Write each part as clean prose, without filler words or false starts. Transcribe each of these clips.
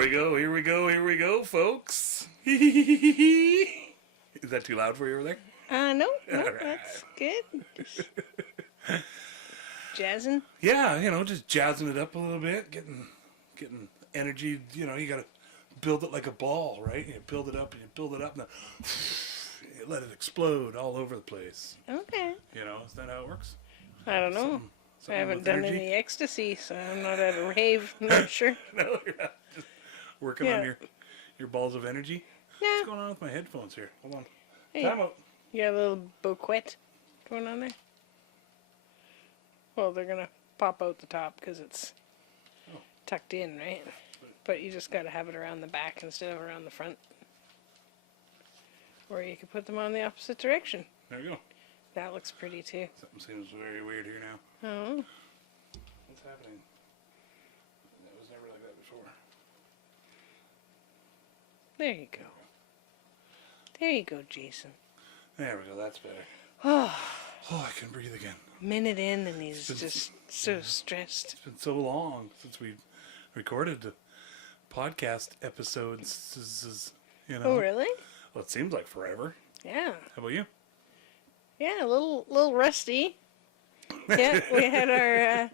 Here we go, folks. Is that too loud for you over there? No, Right. that's good. Just jazzing. Yeah, just jazzing it up a little bit, getting energy. You gotta build it like a ball, right? You build it up and you build it up, and then you let it explode all over the place. Okay. Is that how it works? I don't know. I haven't done energy? any ecstasy, so I'm not at a rave. I'm not sure. No, you're not. Just working on your balls of energy. Yeah. What's going on with my headphones here? Hold on. Hey, Time out. you got a little bouquet going on there? Well, they're going to pop out the top because it's tucked in, right? But you just got to have it around the back instead of around the front. Or you could put them on the opposite direction. There you go. That looks pretty too. Something seems very weird here now. Oh. What's happening? That was never like that before. There you go. There you go, Jason. There we go. That's better. Oh, I can breathe again. minute in and he's just so stressed. It's been so long since we recorded the podcast episodes. Oh, really? Well, it seems like forever. Yeah. How about you? Yeah, a little rusty. Yeah, we had our... A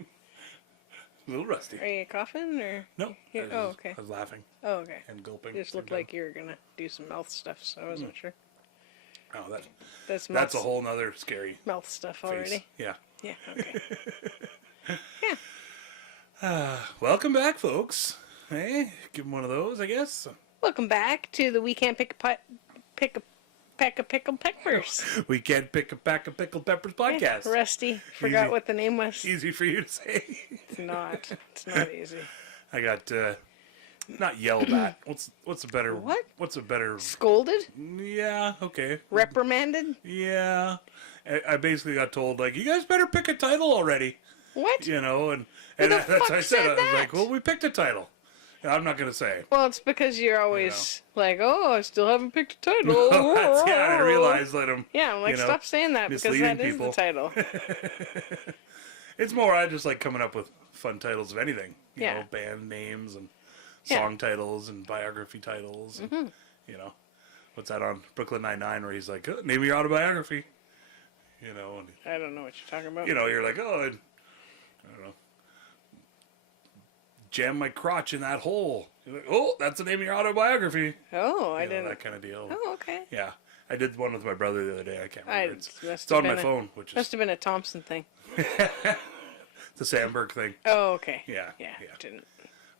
little rusty. Are you coughing or... No. Okay. I was laughing Oh, okay. and gulping. You just looked like you were going to do some mouth stuff, so I wasn't sure. Oh, That's a whole nother scary mouth stuff face. already. Yeah. Yeah, okay. Yeah. Welcome back, folks. Hey, give them one of those, I guess. Welcome back to the We Can't Pick a Peck of Pickled Peppers. We Can't Pick a Pack of Pickled Peppers podcast. Rusty. Forgot Easy. what the name was. Easy for you to say. It's not. It's not easy. I got not yelled at. What's a better? What? What's a better? Scolded? Yeah. Okay. Reprimanded? Yeah. I basically got told like, you guys better pick a title already. What? And the that's fuck what I said. said I was that? like, well, we picked a title. And I'm not gonna say. Well, it's because you're always like, oh, I still haven't picked a title. I realized that I'm. Yeah, I'm like, stop saying that because misleading that is people. the title. It's more I just like coming up with fun titles of anything. You Yeah. know, band names and Yeah. song titles and biography titles. And, what's that on Brooklyn Nine-Nine where he's like, name your autobiography. And, I don't know what you're talking about. you're like, I don't know. Jam my crotch in that hole. You're like, oh, that's the name of your autobiography. Oh, I didn't. That kind of deal. Oh, okay. Yeah. I did one with my brother the other day. I can't remember. It's must on have my been phone, which Must is have been a Thompson thing. the Sandberg thing. Oh, okay. Yeah. Didn't.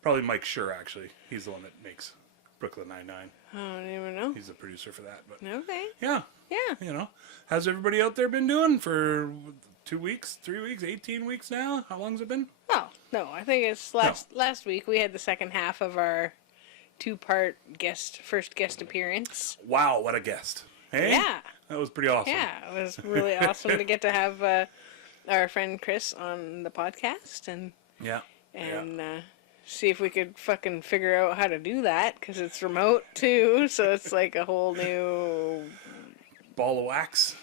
Probably Mike Schur, actually. He's the one that makes Brooklyn Nine-Nine. I don't even know. He's the producer for that. But Okay. yeah. Yeah. How's everybody out there been doing for 2 weeks, 3 weeks, 18 weeks now? How long's it been? Oh, no, I think it's last week we had the second half of our two-part first guest appearance. Wow, what a guest. Hey? Yeah. That was pretty awesome. Yeah, it was really awesome to get to have our friend Chris on the podcast and see if we could fucking figure out how to do that because it's remote too, so it's like a whole new Ball of wax.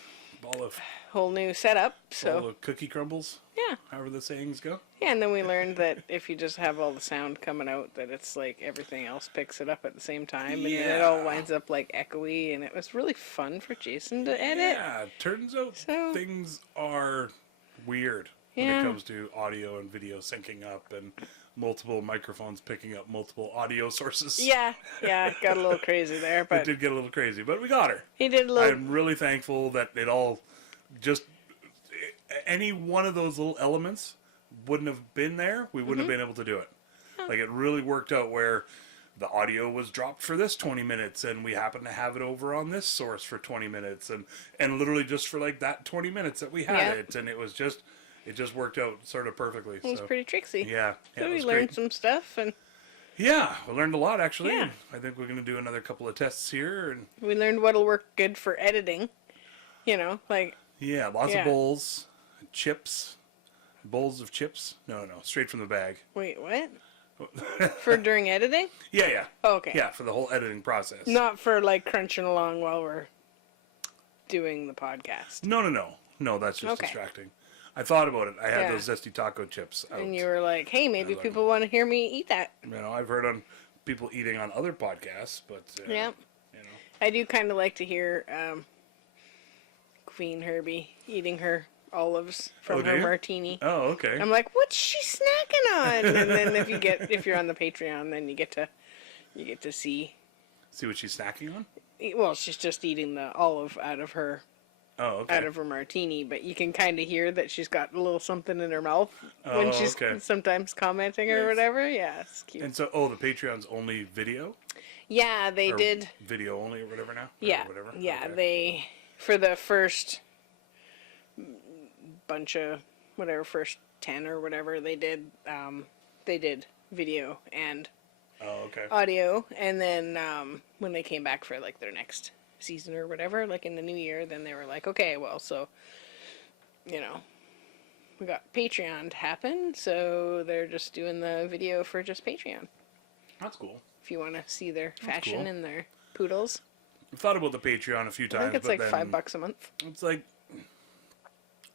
whole new setup. So Ball of cookie crumbles. yeah. However the sayings go. Yeah, and then we learned that if you just have all the sound coming out, that it's like everything else picks it up at the same time, and then it all winds up like echoey, and it was really fun for Jason to edit. Yeah, turns out things are weird when it comes to audio and video syncing up and multiple microphones picking up multiple audio sources. Yeah, it got a little crazy there, but it did get a little crazy, but we got her. he did a little. I'm really thankful that it all just any one of those little elements wouldn't have been there. We wouldn't have been able to do it. Like it really worked out where the audio was dropped for this 20 minutes and we happened to have it over on this source for 20 minutes and literally just for like that 20 minutes that we had it, and it just worked out sort of perfectly. It was pretty tricksy. Yeah, So we was learned great. some stuff, and Yeah, we learned a lot actually. Yeah. I think we're going to do another couple of tests here and we learned what'll work good for editing. Like lots of bowls, chips, bowls of chips. No, straight from the bag. wait, what? For during editing? Yeah. Oh, okay. Yeah, for the whole editing process. Not for like crunching along while we're doing the podcast. No, that's just distracting. I thought about it. I had Yeah. those zesty taco chips out. And you were like, hey, maybe people want to hear me eat that. I've heard on people eating on other podcasts, but Yeah. you know. I do kind of like to hear Queen Herbie eating her olives from do her you? martini. Oh, okay. I'm like, what's she snacking on? And then if you're on the Patreon, then you get to see. See what she's snacking on? Well, she's just eating the olive out of her Oh, okay. martini, but you can kind of hear that she's got a little something in her mouth when Oh, she's okay. sometimes commenting or whatever. Yeah, it's cute. And so, the Patreon's only video? Yeah, they Or did. Video only or whatever now? Or Yeah, whatever? yeah. Okay. They for the first bunch of whatever, first 10 or whatever they did video and Oh, okay. audio, and then when they came back for like their next season or whatever, like in the new year, then they were like, okay, well, so we got Patreon to happen, so they're just doing the video for just Patreon. That's cool. If you want to see their fashion cool. and their poodles, I've thought about the Patreon a few times, I think it's but like then $5 a month. it's like,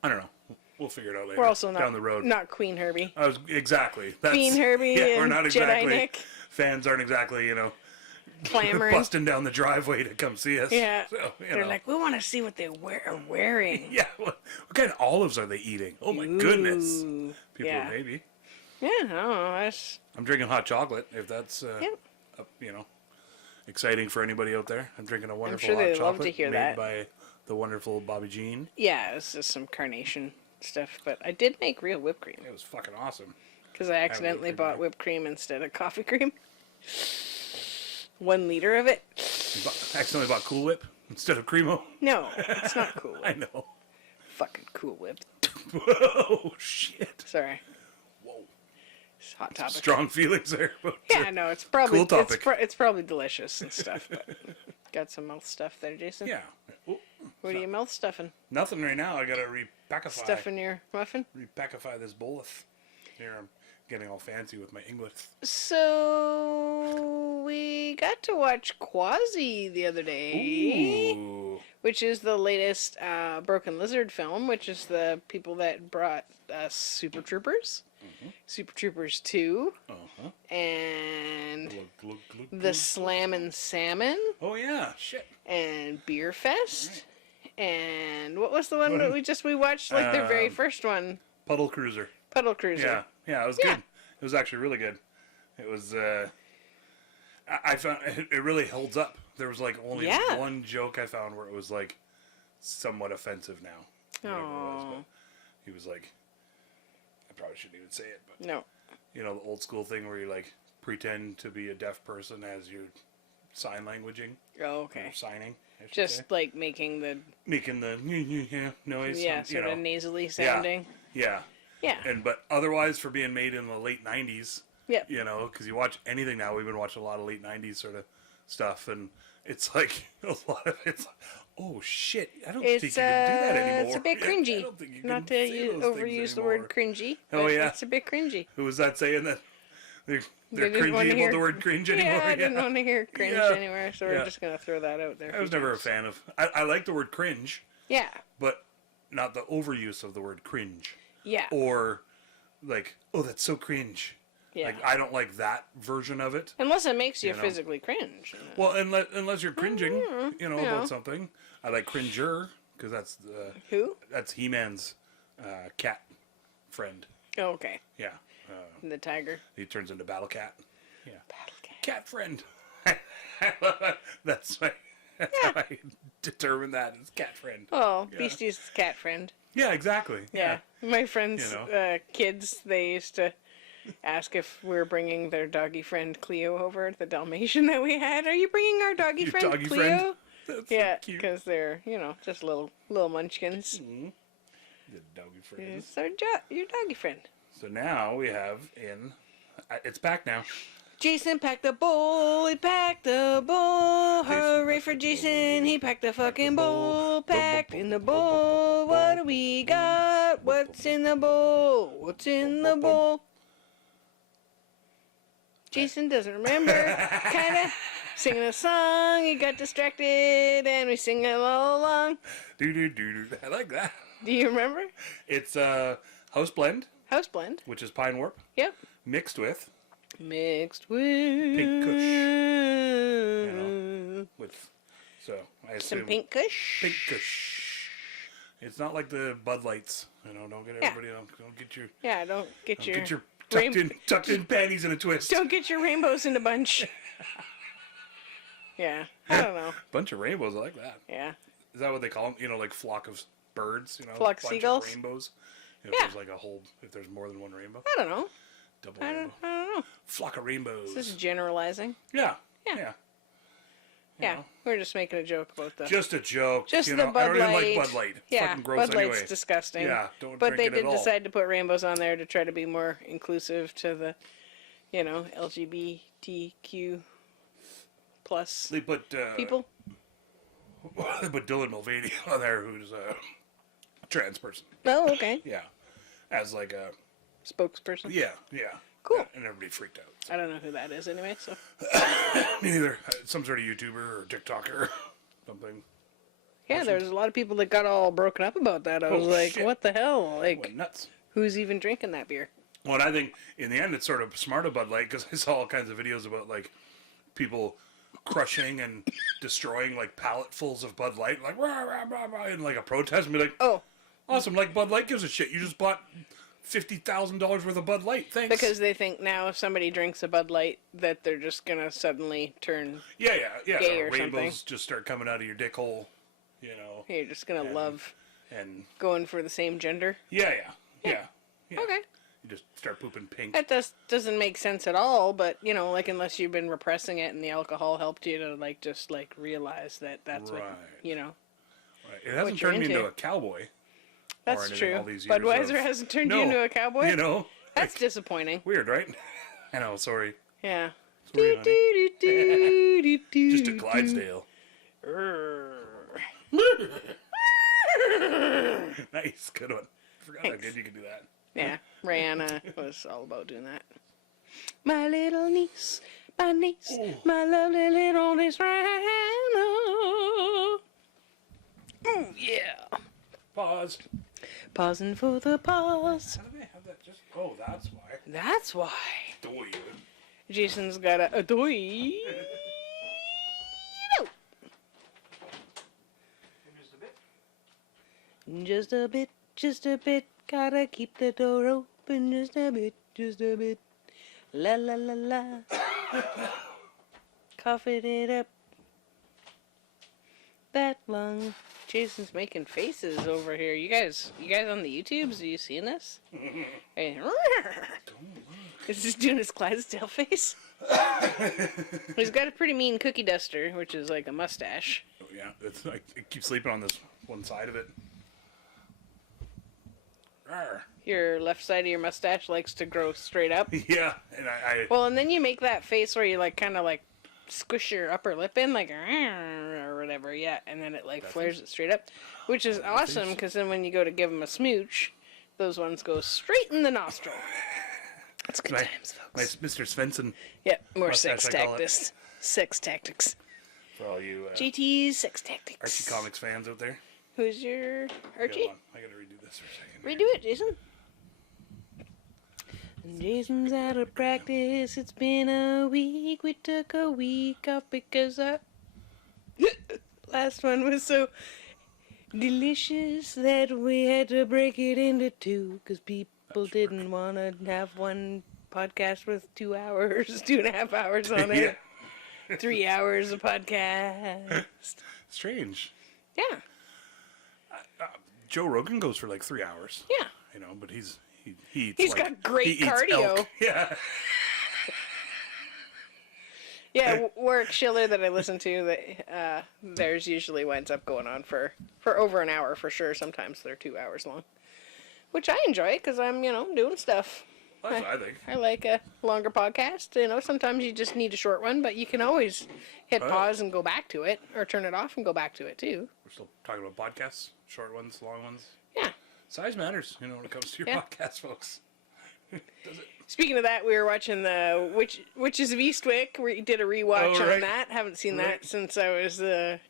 I don't know. We'll figure it out later. We're also down the road. not Queen Herbie. Exactly. That's, Queen Herbie yeah, we're and not Jedi exactly, Nick fans aren't exactly, clamoring. busting down the driveway to come see us. Yeah, So, they're like, we want to see what they are wearing. yeah, what kind of olives are they eating? Oh my goodness. Ooh, People, yeah. maybe. Yeah, I don't know. That's I'm drinking hot chocolate, if that's, Yeah. exciting for anybody out there. I'm drinking a wonderful sure hot they'd chocolate love to hear made that. by the wonderful Bobby Jean. yeah, it's just some carnation stuff. But I did make real whipped cream It was fucking awesome. because I accidentally whipped cream, bought yeah. whipped cream instead of coffee cream. 1 liter of it. Accidentally bought Cool Whip instead of Cremo. No, it's not Cool I Whip. know. Fucking Cool Whip. Whoa, shit. Sorry, Whoa. it's a hot topic. Strong feelings there. Yeah, no, it's probably Cool topic. It's probably delicious and stuff. But got some mouth stuff there, Jason. Yeah. Ooh, What are you mouth stuffing? nothing right now. I gotta repackify. Stuffing your muffin? Repackify this boleth. Here, I'm getting all fancy with my English. So we got to watch Quasi the other day, Ooh. which is the latest Broken Lizard film, which is the people that brought us Super Troopers, Super Troopers 2, and Glug, glug, The glug. Slammin' Salmon, Oh yeah, shit. and Beer Fest, and what was the one that we watched, like their very first one, Puddle Cruiser. Puddle Cruiser. Yeah, it was Yeah. good. It was actually really good. It was. I found it really holds up. There was like only Yeah. one joke I found where it was like somewhat offensive now. Whatever it was, Aw. but he was like, I probably shouldn't even say it, but No. the old school thing where you like pretend to be a deaf person as you're sign languaging Oh, or okay. signing. I should Just say. like making the Making the noise. sort of nasally sounding. Yeah. Yeah. But otherwise, for being made in the late '90s, Yep. because you watch anything now, we've been watching a lot of late '90s sort of stuff, and it's like a lot of it's like, oh shit, I don't think you can do that anymore. It's a bit I cringy. don't think you Not can to say those overuse things the word anymore. cringy. Oh, but yeah. It's a bit cringy. Who was that saying that they're didn't wanna cringy hear- about the word cringe anymore? Yeah, I didn't want to hear cringe Yeah. anywhere, so Yeah. we're just going to throw that out there. I was never a fan of. I like the word cringe, Yeah. but not the overuse of the word cringe. Yeah. Or like, oh, that's so cringe. Yeah. Like, I don't like that version of it. Unless it makes you, You know. physically cringe. Well, unless you're cringing, yeah. about something. I like Cringer because Who? that's He-Man's cat friend. Oh, okay. Yeah, The tiger. he turns into Battle Cat. Yeah, Battle cat. cat friend. That's how I determine that as cat friend. Oh, Yeah. Beastie's cat friend. Yeah, exactly. Yeah. My friends' You know. kids, they used to ask if we were bringing their doggy friend Cleo over, the Dalmatian that we had. Are you bringing our doggy Your friend doggy Cleo? friend? That's Yeah, so cute. because they're, just little munchkins. The doggy friend. It's your doggy friend. So now we have it's back now. Jason packed the bowl, he packed the bowl. Hooray for Jason, he packed the fucking bowl. Packed in the bowl, what do we got? What's in the bowl? What's in the bowl? Jason doesn't remember. Kinda singing a song, he got distracted, and we sing it all along. Do. I like that. Do you remember? It's house blend, House blend. which is pine warp, Yep. mixed with Mixed with Pink Kush. You know, with so I assume some pink kush. Pink Kush. It's not like the Bud Lights. You know, don't get everybody. Don't get your. Yeah, don't get your tucked in panties in a twist. Don't get your rainbows in a bunch. Yeah, I don't know. Bunch of rainbows, I like that. Yeah. Is that what they call them? You know, like flock of birds. You know, flock of seagulls. Of rainbows. You know, Yeah. If there's like a whole, if there's more than one rainbow. I don't know. Double I rainbow. don't know. Flock of rainbows. This is generalizing. Yeah. Yeah. Yeah. Yeah, know. we're just making a joke about the. Just a joke. Just you the know, Bud I don't even Light. like Bud Light. It's Yeah, fucking gross Bud Light's anyway. disgusting. Yeah, don't But drink they it did at all. decide to put rainbows on there to try to be more inclusive to the, you know, LGBTQ plus They put people. They put Dylan Mulvaney on there, who's a trans person. Oh, okay. Yeah, as like a Spokesperson. yeah. Cool. And everybody freaked out. I don't know who that is anyway, so. Me neither. Some sort of YouTuber or TikToker or something. Yeah, there was a lot of people that got all broken up about that. I was like, shit. what the hell? Like, Went nuts. who's even drinking that beer? Well, and I think in the end it's sort of smart of Bud Light because I saw all kinds of videos about like people crushing and destroying like palletfuls of Bud Light, like rah, rah, rah, rah, in like a protest, and be like, Oh, awesome, like Bud Light gives a shit. You just bought $50,000 worth of Bud Light. Thanks. because they think now if somebody drinks a Bud Light that they're just gonna suddenly turn. yeah, gay or rainbows something. just start coming out of your dick hole, you know, You're just gonna love and going for the same gender. yeah. Okay. You just start pooping pink. That doesn't make sense at all, but, you know, like, unless you've been repressing it and the alcohol helped you to, like, just, like, realize that that's what, Right. you know. Right. It hasn't you're turned me into. into a cowboy. That's anything true. all these years Budweiser of- hasn't turned No, you into a cowboy? You know? That's Like, disappointing. weird, right? I know, sorry. Yeah. Sorry, honey. Just Just a Clydesdale. Nice, good one. Forgot how Thanks. good you could do that. Yeah, Rihanna was all about doing that. My little niece, my niece, my lovely little niece Rihanna. Oh, yeah. Pause. Pausing for the pause. How did I have that just... Oh, that's why. That's why. Doy. Jason's got a toy. Just a bit. Just a bit. Gotta keep the door open just a bit, just a bit. La la la la. Coughing it up. That lung. Jason's making faces over here. You guys on the YouTubes? Are you seeing this? Hey. Is he doing his Clydesdale face? He's got a pretty mean cookie duster, which is like a mustache. Oh, yeah, it's like, I keep sleeping on this one side of it. Rawr. Your left side of your mustache likes to grow straight up. Yeah, and I Well, and then you make that face where you like kind of like squish your upper lip in, like or whatever. Yeah, and then it like flares it straight up, which is awesome because then when you go to give them a smooch, those ones go straight in the nostril. It's good times, folks. my Mr. Svensson Yeah, more mustache, sex I call it. tactics. Sex tactics. for all you GT's sex tactics. Archie Comics fans out there. Who's your Archie? Hold on, I gotta redo this for a second. Redo it, Jason. Jason's out of practice. It's been a week. We took a week off because our last one was so delicious that we had to break it into two because people didn't want to have one podcast with 2 hours, 2.5 hours on it. Yeah. 3 hours of podcast. Strange. Yeah. Joe Rogan goes for like 3 hours. Yeah. You know, but he eats He's like, got great he eats cardio. elk. Yeah. Yeah, Warwick Schiller that I listen to, that theirs usually winds up going on for over an hour for sure. Sometimes they're 2 hours long, which I enjoy because I'm, doing stuff. That's what I think. I like a longer podcast. Sometimes you just need a short one, but you can always hit pause and go back to it, or turn it off and go back to it too. We're still talking about podcasts, short ones, long ones. Yeah. Size matters, when it comes to your Yeah. podcast, folks. Does it? Speaking of that, we were watching the Witches of Eastwick. We did a rewatch Oh, right. on that. Haven't seen Right. that since I was a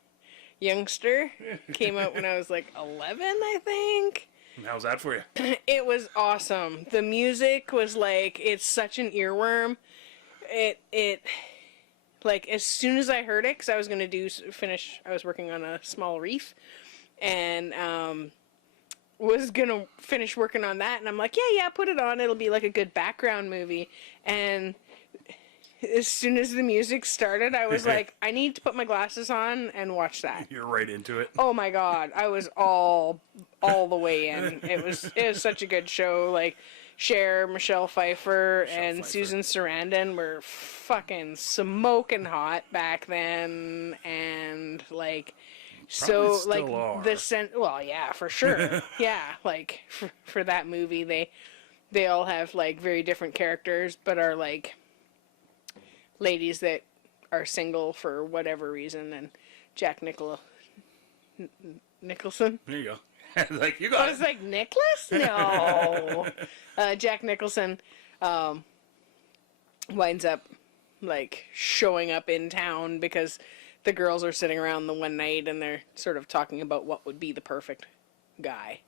youngster. Came out when I was like 11, I think. And how's that for you? It was awesome. The music was like, it's such an earworm. it like as soon as I heard it, because I was gonna I was working on a small reef, and was gonna finish working on that, and I'm like, yeah, put it on. It'll be like a good background movie. And as soon as the music started, I was like, I need to put my glasses on and watch that. You're right into it. Oh my god, I was all the way in. It was such a good show. Like Cher, Michelle Pfeiffer, and Susan Sarandon were fucking smoking hot back then, and like Probably so still like are. well, yeah, for sure. Yeah, like for that movie, they all have like very different characters, but are like ladies that are single for whatever reason. And Jack Nicholson. There you go. Like, you I got was it. like, Nicholas? No. Jack Nicholson winds up like showing up in town because the girls are sitting around the one night and they're sort of talking about what would be the perfect guy.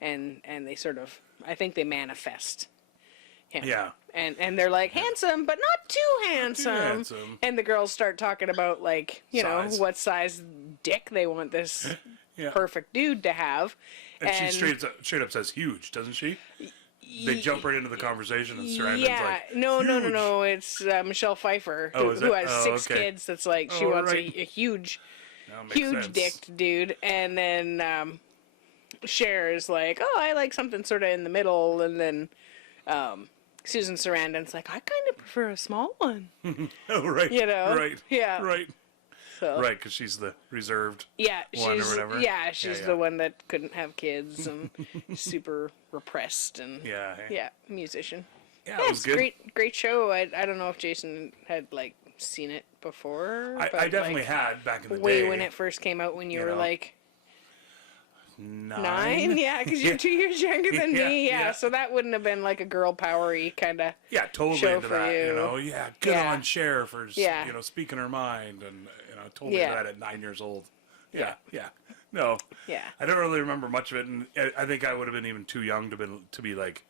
And they sort of, I think they manifest him. Yeah. And they're like, handsome, but not too handsome. handsome. And the girls start talking about, like, you Size. know, what size dick they want this Yeah. perfect dude to have. And she straight up says huge, doesn't she? They jump right into the conversation, and Sarandon's yeah, like, no. It's Michelle Pfeiffer Oh, who, is it? who has Oh, 6 okay. kids. That's like she Oh, wants right. a huge, That makes huge sense. dicked dude. And then Cher is like, oh, I like something sort of in the middle. And then Susan Sarandon's like, I kind of prefer a small one. Oh, right. You know? Right. Yeah. Right. So, Right, because she's the reserved. Yeah, one or she's whatever. she's Yeah. the one that couldn't have kids and super repressed and Yeah. musician. Yeah, Yeah, it was it's good. great show. I don't know if Jason had like seen it before. I but, definitely like, had back in the way day. when it first came out when you you were know. like 9? yeah, because you're 2 years younger than me. Yeah. So that wouldn't have been like a girl powery kind of. Yeah, totally show into for that. You you. know, yeah, good Yeah. on Cher for Yeah. speaking her mind, and totally Yeah. into that at 9 years old. Yeah. No, Yeah. I don't really remember much of it, and I think I would have been even too young to be like,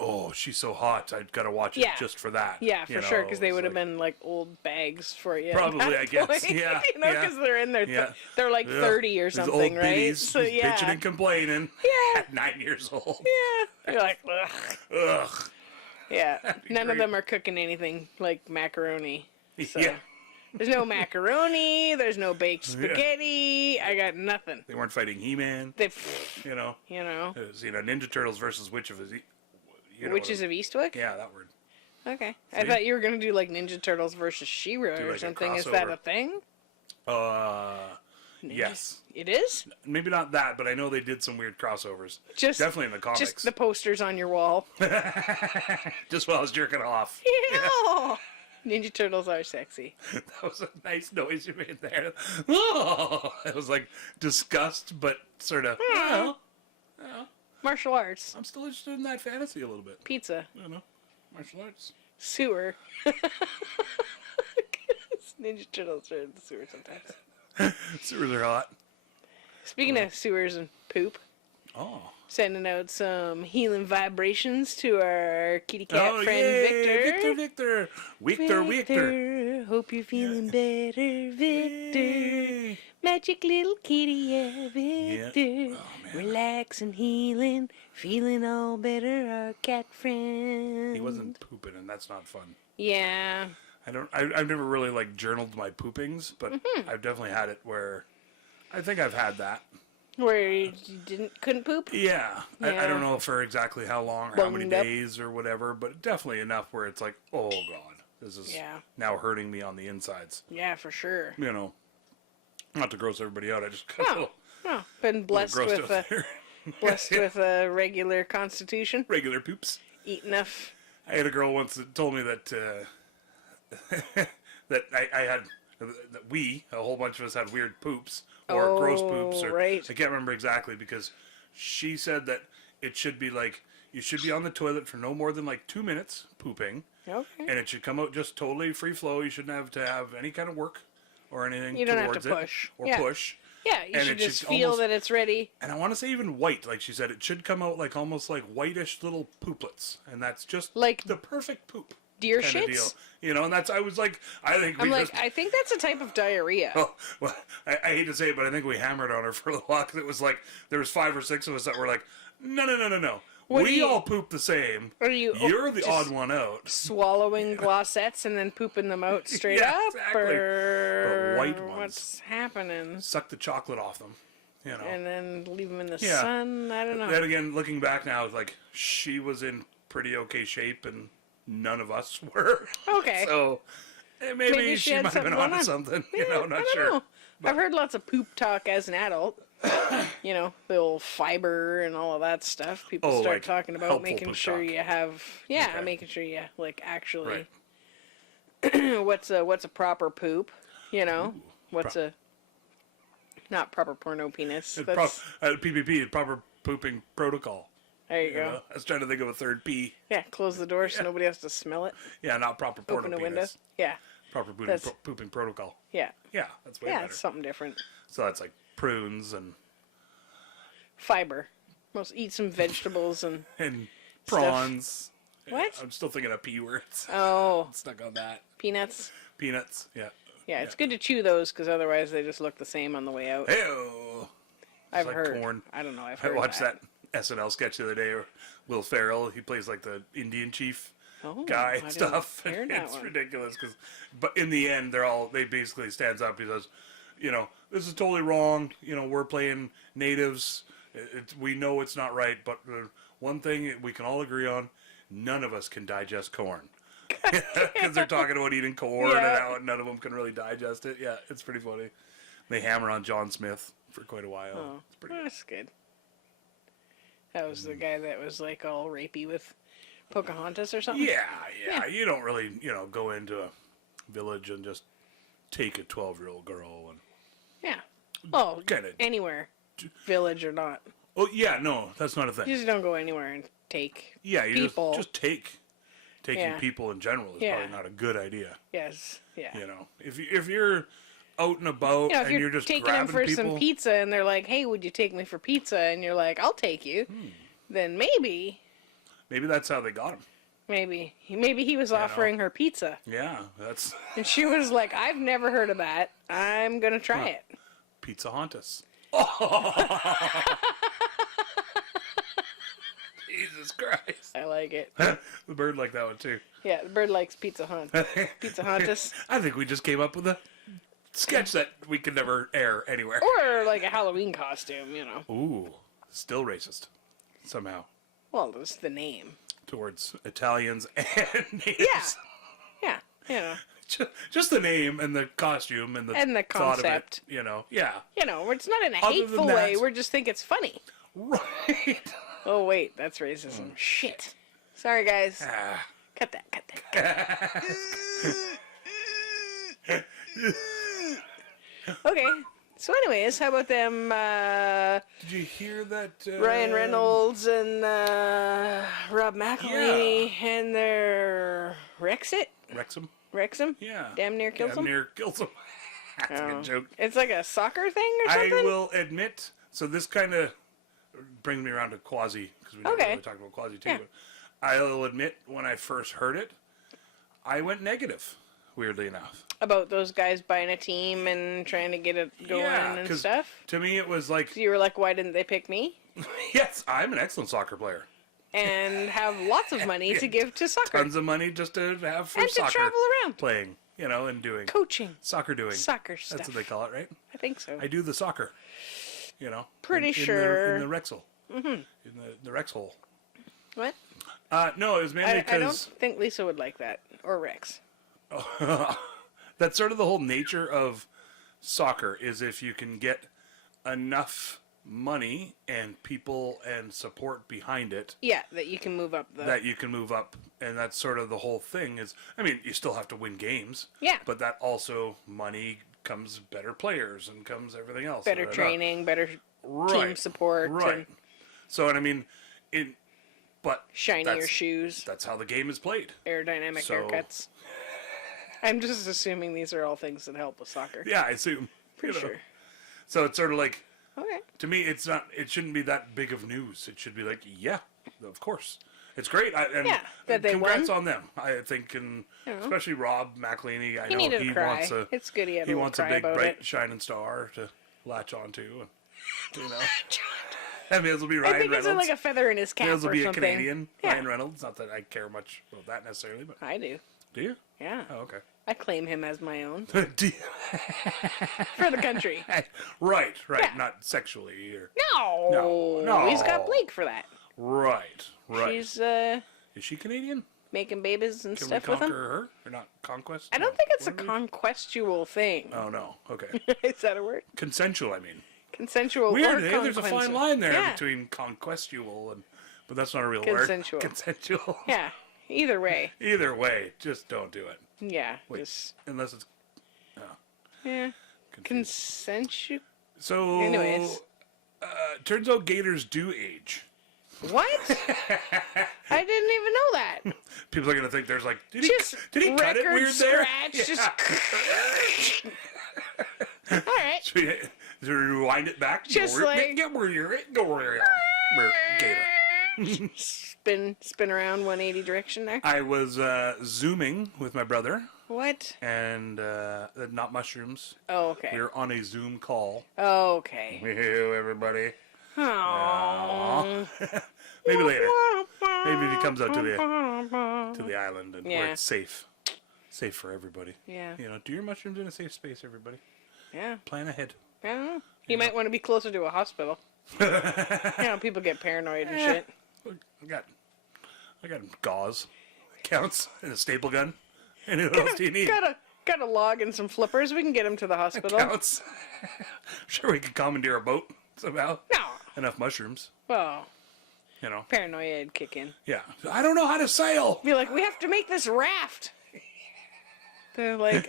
oh, she's so hot. I've got to watch it Yeah. just for that. Yeah, for sure, because they would have like, been like old bags for you. at Probably, that I guess. point, Yeah, you know, yeah. because they're in their, Yeah. they're like Ugh, 30 or these something, old right? biddies So who's yeah, bitching and complaining Yeah. at 9 years old. yeah. You're like, ugh. Ugh. Yeah. be None of great. them are cooking anything like macaroni. So. Yeah. There's no macaroni. There's no baked spaghetti. I got nothing. They weren't fighting He-Man. They, You know, you know, it was Ninja Turtles versus Witches Witches of Eastwick. Yeah, that word. Okay, I See? thought you were gonna do like Ninja Turtles versus She-Ra Do or like a something. Is that crossover. a thing? Yes. It is. Maybe not that, but I know they did some weird crossovers. Just Definitely in the comics. Just the posters on your wall. Just while I was jerking off. Yeah. Ninja Turtles are sexy. That was a nice noise you made there. Oh, it was like disgust, but sort of. Well, Martial arts. I'm still interested in that fantasy a little bit. Pizza. I don't know. Martial arts. Sewer. Ninja Turtles are in the sewer sometimes. Sewers are hot. Speaking of sewers and poop, Oh. sending out some healing vibrations to our kitty cat Oh, friend yay! Victor. Victor. Hope you're feeling better, Victor. Yay. Magic little kitty, yeah, Victor. Yeah. Oh, man. Relaxing, healing, feeling all better, our cat friend. He wasn't pooping, and that's not fun. Yeah. I've never really like journaled my poopings, but Mm-hmm. I've definitely had it where I think I've had that. Where you couldn't poop? Yeah. I don't know for exactly how long or how many Bunged up. days or whatever, but definitely enough where it's like, oh God, this is Yeah. now hurting me on the insides. Yeah, for sure. You know, not to gross everybody out. I just got a No, little, no. Been blessed grossed with out a there. blessed with a regular constitution. Regular poops. Eat enough. I had a girl once that told me that that I had that a whole bunch of us had weird poops or gross poops, or right. I can't remember exactly, because she said that it should be like you should be on the toilet for no more than like 2 minutes pooping, Okay. and it should come out just totally free flow. You shouldn't have to have any kind of work or anything. You don't have towards to push. it or Yeah. push. Yeah, you And should it should just feel almost- that it's ready. And I want to say even white, like she said, it should come out like almost like whitish little pooplets, and that's just Like the perfect poop. Deer kind of deal. shits? You know, and that's, I was like, I think we I'm like, just, I think that's a type of diarrhea. well, I hate to say it, but I think we hammered on her for a little while, because it was like, there was 5 or 6 of us that were like, no. What do We you- all poop the same. Are you You're the just odd one out. swallowing glossettes and then pooping them out straight Yeah, up? exactly. Or But white ones. what's happening? Suck the chocolate off them. You know. And then leave them in the Yeah. sun? I don't know. Then again, looking back now, it's like, she was in pretty okay shape, and none of us were. Okay. So, maybe she had might have been something going onto on. something. Yeah, You know, not I don't sure. know. I've heard lots of poop talk as an adult. You know, the old fiber and all of that stuff. People Oh, start like talking about helpful making poop sure talk. you have, yeah, Okay. making sure you like actually Right. what's a proper poop. You know, what's a not proper porno penis. That's, PPP, proper pooping protocol. there you You go. know? I was trying to think of a third P. Yeah, close the door so nobody has to smell it. Yeah, not proper porno Open a penis. window. Yeah, Proper pooping, That's- pooping protocol. yeah, Yeah, that's way yeah. better. It's something different. So that's like prunes and Fiber. Most eat some vegetables and prawns. What? I'm still thinking of P words. oh, Stuck on that. peanuts. Peanuts. Yeah. Yeah, it's good to chew those because otherwise they just look the same on the way out. Hey-o. I've like heard. corn. I don't know. I've I heard watched that SNL sketch the other day where Will Ferrell, he plays like the Indian chief Oh, guy I and didn't stuff. hear that It's one. ridiculous but in the end, they basically stands up. He says, you know, this is totally wrong. You know, we're playing natives. We know it's not right, but one thing we can all agree on, none of us can digest corn. Because they're talking about eating corn Yeah. and how none of them can really digest it. Yeah, it's pretty funny. They hammer on John Smith for quite a while. Oh, It's pretty that's good. That was the guy that was like all rapey with Pocahontas or something. Yeah. You don't really, go into a village and just take a 12-year-old girl and. Yeah. Oh, Kinda. anywhere, village or not. Oh yeah, no, that's not a thing. You just don't go anywhere and take. Yeah, you people. just taking Yeah. people in general is Yeah. probably not a good idea. Yes. Yeah. You know, if you're out and about You know, if and you're just taking them grabbing for people, some pizza and they're like, "Hey, would you take me for pizza?" and you're like, "I'll take you," then maybe that's how they got him. maybe he was offering her pizza, Yeah, that's and she was like, "I've never heard of that. I'm gonna try it." Pizza Hontus. Jesus Christ. I like it. The bird liked that one too. Yeah, the bird likes Pizza Hunt. Pizza Huntus. I think we just came up with a sketch that we could never air anywhere. Or like a Halloween costume, you know. Ooh, still racist somehow Well, it's the name. towards Italians and natives. Yeah. Yeah, you know. Just the name and the costume and the thought concept. of it, yeah. You know, it's not in a Other than hateful that- way. We just think it's funny. Right. Oh, wait. That's racism. Shit. Sorry, guys. Ah. Cut that. Okay. So anyways, how about them Did you hear that? Ryan Reynolds and Rob McElhenney and their Wrexham? Wrexham? Yeah. Damn near kills him? Near kills him. That's a Oh. good joke. It's like a soccer thing or I something? will admit, so this kind of brings me around to Quasi, because we never Okay. really talked about Quasi too. Yeah. But I'll admit, when I first heard it, I went negative, weirdly enough. About those guys buying a team and trying to get it going Yeah, and 'cause stuff? to me it was like, So you were like, why didn't they pick me? yes, I'm an excellent soccer player. And have lots of money to give to soccer. Tons of money just to have for And to soccer travel around. playing, and doing. Coaching. Soccer doing. Soccer stuff. That's what they call it, right? I think so. I do the soccer, Pretty in sure. in the Wrexham. Mm-hmm. In the Rexhole. What? No, it was mainly I don't because think Lisa would like that. Or Rex. that's sort of the whole nature of soccer is if you can get enough money and people and support behind it Yeah, that you can move up the... that you can move up, and that's sort of the whole thing is, I mean, you still have to win games, Yeah. but that also money comes better players and comes everything else. better training, better team support. Right. And So, and I mean, but shinier that's- shoes. That's how the game is played. Aerodynamic So- haircuts. I'm just assuming these are all things that help with soccer. Yeah, I assume. Pretty sure. So it's sort of like, Okay. to me, it shouldn't be that big of news. It should be like, yeah, of course. It's great. that they congrats won. on them. I think, and especially Rob McElhaney. I He know needed he to cry. wants a It's good he had he a wants a cry big about bright it. shining star to latch onto. And, you know, I mean, this will be Ryan I think Reynolds. it's like a feather in his cap This will or be something. a Canadian Yeah. Ryan Reynolds. Not that I care much about that necessarily, but I do. do you? Yeah. Oh, okay. I claim him as my own. Do you? For the country. Right. Yeah. Not sexually or No. He's got No. Blake for that. right. She's Is she Canadian? making babies and Can we stuff with conquer him. her or not? Conquest? I don't No. think it's a What are we- conquestual thing. Oh no. Okay. Is that a word? Consensual. I mean. Consensual Weird. or Eh? There's a fine conquensual. line there Yeah. between conquestual and, but that's not a real Consensual. word. Consensual. Yeah. Either way. Either way, just don't do it. Yeah. Wait, Just, unless it's yeah. confused. Consensual. So, Anyways. turns out gators do age. What? I didn't even know that. People are gonna think there's like, did Just he cut it record weird there? scratch. Just. All right. Should we rewind it back? Just Go like- where you're gator. Spin around 180 direction there. I was zooming with my brother What? and not mushrooms. Oh, okay. We were on a Zoom call. Okay. Hey, everybody. Oh. Maybe later. Maybe if he comes out to the island and where Yeah. it's safe for everybody. Yeah. You know, do your mushrooms in a safe space, everybody. Yeah. Plan ahead. I don't know. You might want to be closer to a hospital. You know, people get paranoid and shit. I got gauze, counts, and a staple gun. And what else do you need? Got a log and some flippers. We can get him to the hospital. Counts. Sure, we could commandeer a boat somehow. No. Enough mushrooms, Well, you know. paranoia would kick in. Yeah. I don't know how to sail. Be like, we have to make this raft. They're like,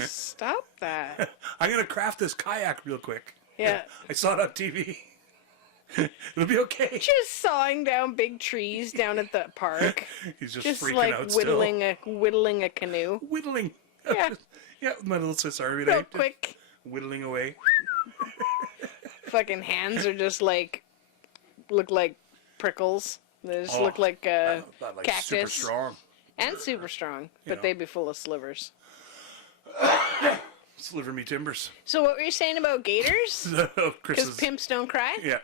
stop that. I'm gonna craft this kayak real quick. Yeah. I saw it on TV. It'll be okay. Just sawing down big trees down at the park. He's just Just freaking like out whittling a canoe. still. Whittling. Yeah. Yeah, with my little Swiss Army Real knife. quick. Whittling away. Fucking hands are just like, look like prickles. They just look like Not like super cactus. strong. And super strong, but know. they'd be full of slivers. Sliver me timbers. So what were you saying about gators? Because Chris's. pimps don't cry? Yeah.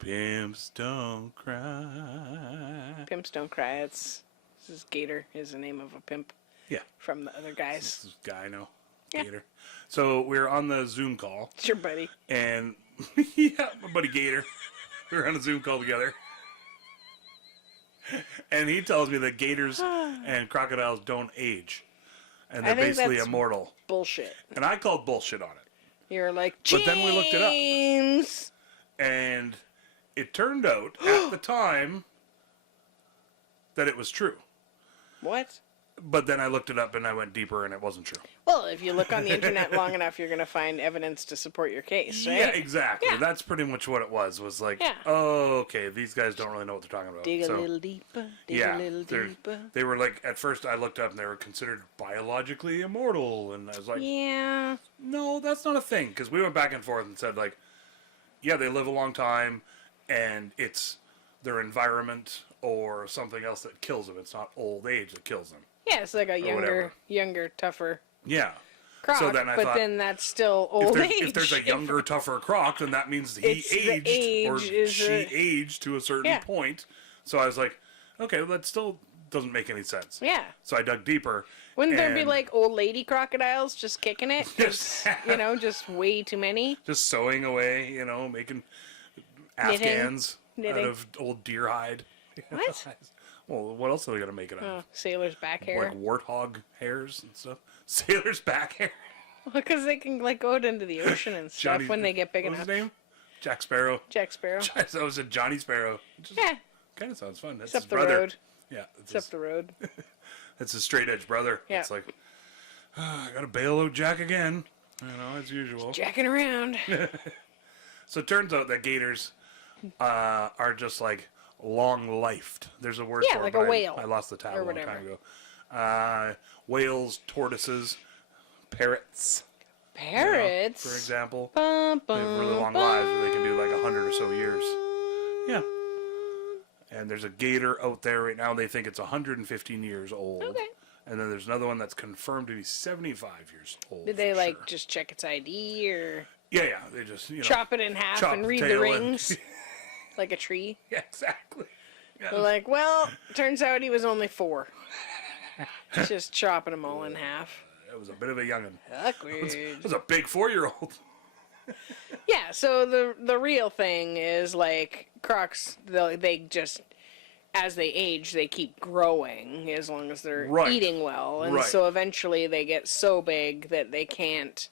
Pimps don't cry. Pimps don't cry. This is Gator is the name of a pimp Yeah. from the other guys. This is guy I know. Yeah. Gator. So we're on the Zoom call. It's your buddy. And yeah, my buddy Gator. We were on a Zoom call together. And he tells me that gators and crocodiles don't age. And they're I think basically that's immortal. Bullshit. And I called bullshit on it. You're like, But then we looked it up. James! And it turned out at the time that it was true. What? But then I looked it up and I went deeper and it wasn't true. Well, if you look on the internet long enough, you're going to find evidence to support your case, right? Yeah, exactly. Yeah. That's pretty much what it was. Was like, Yeah. oh, okay, these guys don't really know what they're talking about. Dig So, a little deeper, dig yeah, a little they're- deeper. they were like, at first I looked up and they were considered biologically immortal. And I was like, Yeah. no, that's not a thing. Because we went back and forth and said, like, yeah, they live a long time and it's their environment or something else that kills them. It's not old age that kills them. Yeah, it's like a whatever. younger, tougher Yeah. croc, So then I but thought, then that's still old age. If there's a younger, tougher croc, then that means he It's the aged or age is she aged to a certain Yeah. point. So I was like, okay, well, that still doesn't make any sense. Yeah. So I dug deeper. Wouldn't there be and like old lady crocodiles just kicking it? 'Cause, Yes. just way too many. Just sewing away, making Knitting. Afghans out Knitting. of old deer hide. What? Well, what else are they going to make it out Oh, of? sailor's back hair. Like warthog hairs and stuff. Sailor's back hair. Because they can like go out into the ocean and stuff when they get big what was enough. his name? Jack Sparrow. Jack Sparrow. That was a Johnny Sparrow. Just Yeah, kind of sounds fun. That's it's up his the brother. road. Yeah, It's up the road. that's his straight edge brother. Yeah. It's like, I gotta bail out Jack again. As usual. Jacking around. So it turns out that gators are just like long-lifed. There's a word Yeah, for it, like but a whale I lost the tab or a long whatever. time ago. Whales, tortoises, parrots. Parrots. For example. Bum, They have really bum, long bum. lives where they can do like 100 or so years. Yeah. And there's a gator out there right now. They think it's 115 years old. Okay. And then there's another one that's confirmed to be 75 years old. Did they for like sure. just check its ID or Yeah. They just chop it in half chop and the read the tail and- rings like a tree? Yeah, exactly. Yeah. They're like, well, turns out he was only 4. Just chopping them all in half. It was a bit of a young'un. Awkward. It was a big 4-year-old. Yeah, so the real thing is like crocs. They just as they age, they keep growing as long as they're Right. eating well, and Right. so eventually they get so big that they can't.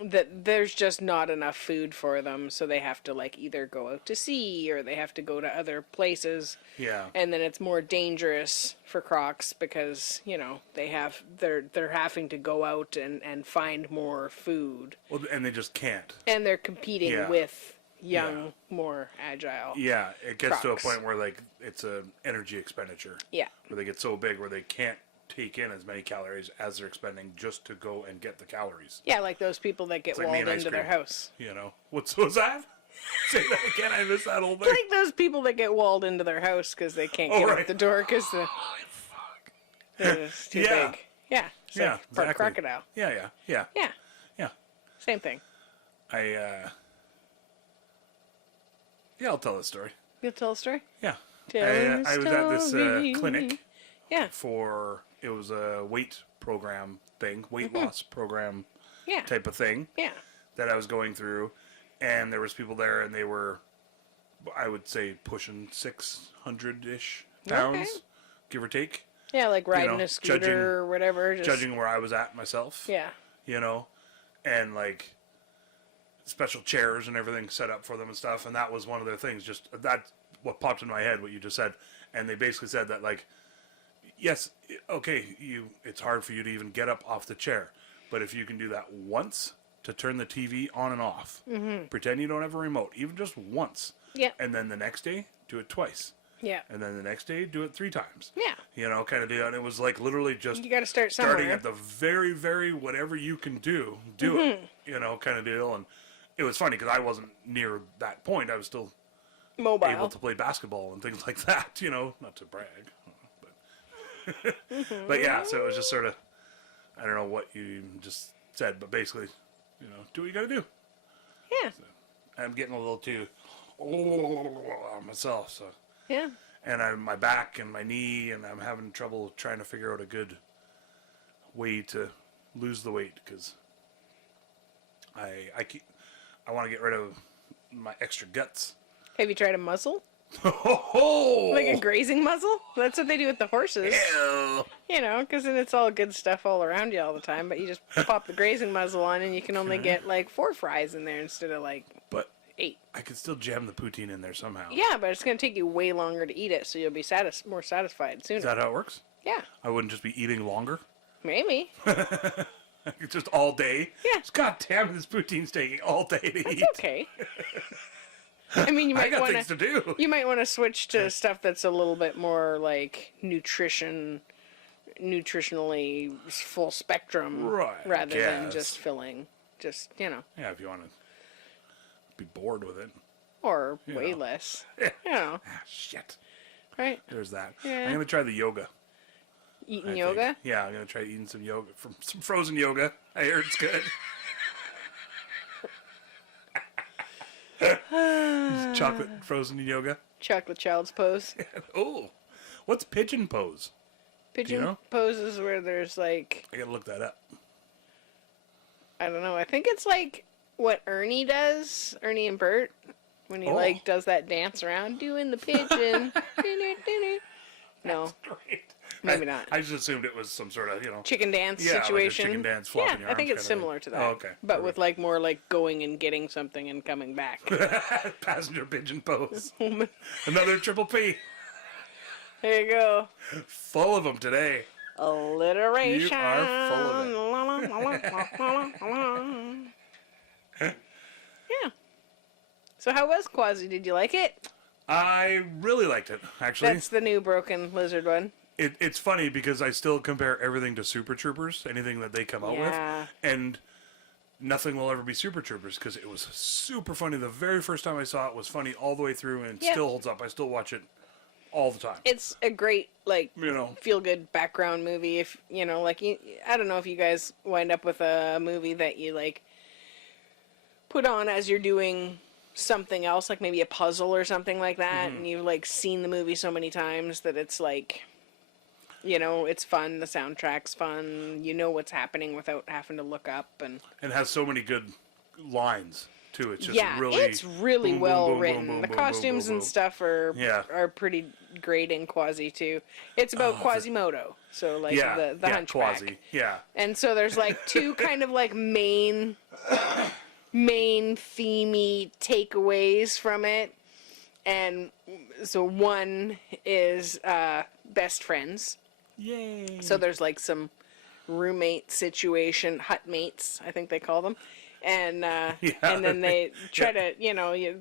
That there's just not enough food for them, so they have to like either go out to sea or they have to go to other places. Yeah. And then it's more dangerous for crocs because they're having to go out and find more food, Well, and they just can't. and they're competing Yeah. with young, more agile. Yeah, it gets Crocs. to a point where like it's an energy expenditure. Yeah. Where they get so big where they can't take in as many calories as they're expending just to go and get the calories. Yeah, like those people that get It's like me walled and ice into their cream. house. You know, what's that? Say that again. I missed that whole thing. Like those people that get walled into their house because they can't Oh, get right. out the door because Fuck. it's too Yeah. big. Yeah. It's Yeah, like part exactly. crocodile. Yeah. Yeah. Same thing. Yeah, I'll tell this story. You'll tell a story? Yeah. Tell I was at this story. clinic Yeah. it was a weight program thing, weight loss program Yeah. type of thing Yeah. that I was going through, and there was people there, and they were, I would say, pushing 600-ish pounds, Okay. give or take, Yeah, like riding know, a scooter judging- or whatever. Just, judging where I was at myself. Yeah. You know, and like special chairs and everything set up for them and stuff, and that was one of their things. Just that's what popped in my head, what you just said, and they basically said that like, yes, okay, it's hard for you to even get up off the chair, but if you can do that once to turn the TV on and off, pretend you don't have a remote, even just once, Yeah. and then the next day do it twice, Yeah. and then the next day do it 3 times. Yeah. You know, kind of deal. And it was like literally just You got to start starting somewhere. at the very, very whatever you can do it. You know, kind of deal. And it was funny because I wasn't near that point. I was still Mobile. able to play basketball and things like that. You know, not to brag, but but yeah. So it was just sort of, I don't know what you just said, but basically, you know, do what you got to do. Yeah. I'm getting a little too myself, so. Yeah. And my back and my knee, and I'm having trouble trying to figure out a good way to lose the weight because I want to get rid of my extra guts. Have you tried a muzzle? Oh, Like a grazing muzzle? That's what they do with the horses. Ew. You know, because then it's all good stuff all around you all the time. But you just pop the grazing muzzle on, and you can only get like 4 fries in there instead of like But 8. I could still jam the poutine in there somehow. Yeah, but it's going to take you way longer to eat it, so you'll be more satisfied sooner. Is that how it works? Yeah, I wouldn't just be eating longer. maybe. It's just all day. Yeah. God damn, this poutine's taking all day to eat. It's okay. I mean, you I might got want things to do. You might want to switch to stuff that's a little bit more like nutritionally full spectrum, Right, rather than guess. just filling. Just Yeah, if you want to be bored with it. or You way know. less. Yeah. You know, Ah, shit. right? There's that. Yeah. I'm gonna try the yoga. Eating I yoga. think. Yeah, I'm gonna try eating some yoga from some frozen yoga. I heard it's good. Chocolate frozen yoga. Chocolate child's pose. Oh, what's pigeon pose? Pigeon know? poses where there's like, I gotta look that up. I don't know. I think it's like what Ernie does, Ernie and Bert, when he Oh. like does that dance around doing the pigeon. No, Great. maybe not. I just assumed it was some sort of Chicken dance Yeah, like a situation. chicken dance flopping yeah, your I think arms it's kinda similar thing. to that. Oh, okay. But with like more like going and getting something and coming back. passenger pigeon pose. There Another triple P. you go. Full of them today. Alliteration. You are full of it. Yeah. So how was Quasi? Did you like it? I really liked it, actually. That's the new broken lizard one. It's funny because I still compare everything to Super Troopers, anything that they come out Yeah. with. And Nothing Will Ever Be Super Troopers, because it was super funny. The very first time I saw it was funny all the way through, and it still holds up. I still watch it all the time. It's a great, feel good background movie. If, I don't know if you guys wind up with a movie that you, put on as you're doing something else, like maybe a puzzle or something like that, and you've, seen the movie so many times that it's, it's fun, the soundtrack's fun, you know what's happening without having to look up. And has so many good lines, too. It's just it's really boom, well boom, boom, written. boom, The boom, costumes boom, boom, and stuff are pretty great in Quasi, too. It's about Quasimodo, so, the Hunchback. Quasi, yeah. And so there's, two kind of, main themey takeaways from it. And so one is best friends. Yay. So there's some roommate situation, hutmates, I think they call them. And and then they try to,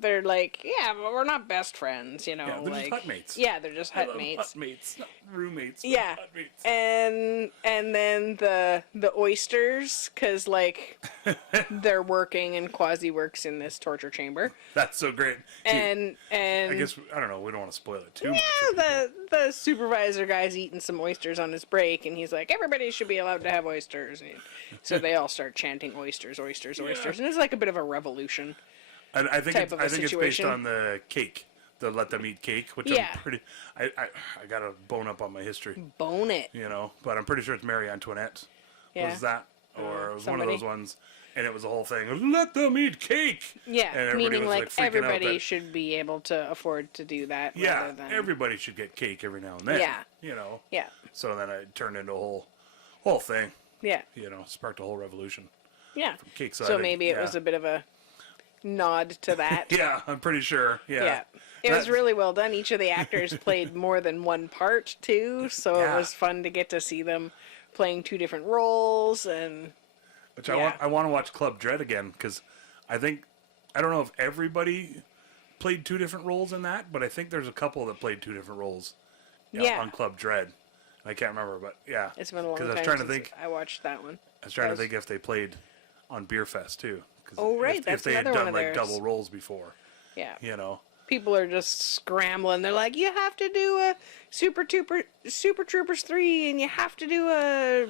they're like, but we're not best friends, they're just hutmates. Yeah, they're just hutmates. Hutmates, not roommates. Yeah, hutmates. And then the oysters, because they're working and Quasi works in this torture chamber. That's so great. And I guess I don't know. We don't want to spoil it too much. The supervisor guy's eating some oysters on his break, and he's like, everybody should be allowed to have oysters. And so they all start chanting oysters, oysters, oysters, and it's a bit of a revolution. And I think it's based on the cake, the Let Them Eat Cake, which I'm pretty. I got to bone up on my history. Bone it. But I'm pretty sure it's Marie Antoinette. Yeah. Was that, or it was somebody. one of those ones. And it was a whole thing. Let them eat cake. Yeah, and meaning was, everybody should be able to afford to do that. Yeah, rather than... everybody should get cake every now and then. Yeah, Yeah. So then it turned into a whole thing. Yeah. Sparked a whole revolution. Yeah. From cake side. So maybe it was a bit of a nod to that. Yeah, I'm pretty sure. Yeah. It was really well done. Each of the actors played more than one part too, so it was fun to get to see them playing two different roles and. Which I want to watch Club Dread again, because I don't know if everybody played two different roles in that, but I think there's a couple that played two different roles on Club Dread. I can't remember, but yeah. It's been a long time since I watched that one. I was trying to think if they played on Beer Fest too. Oh, right. If they had done double roles before. Yeah. People are just scrambling. They're like, you have to do a Super Troopers 3, and you have to do a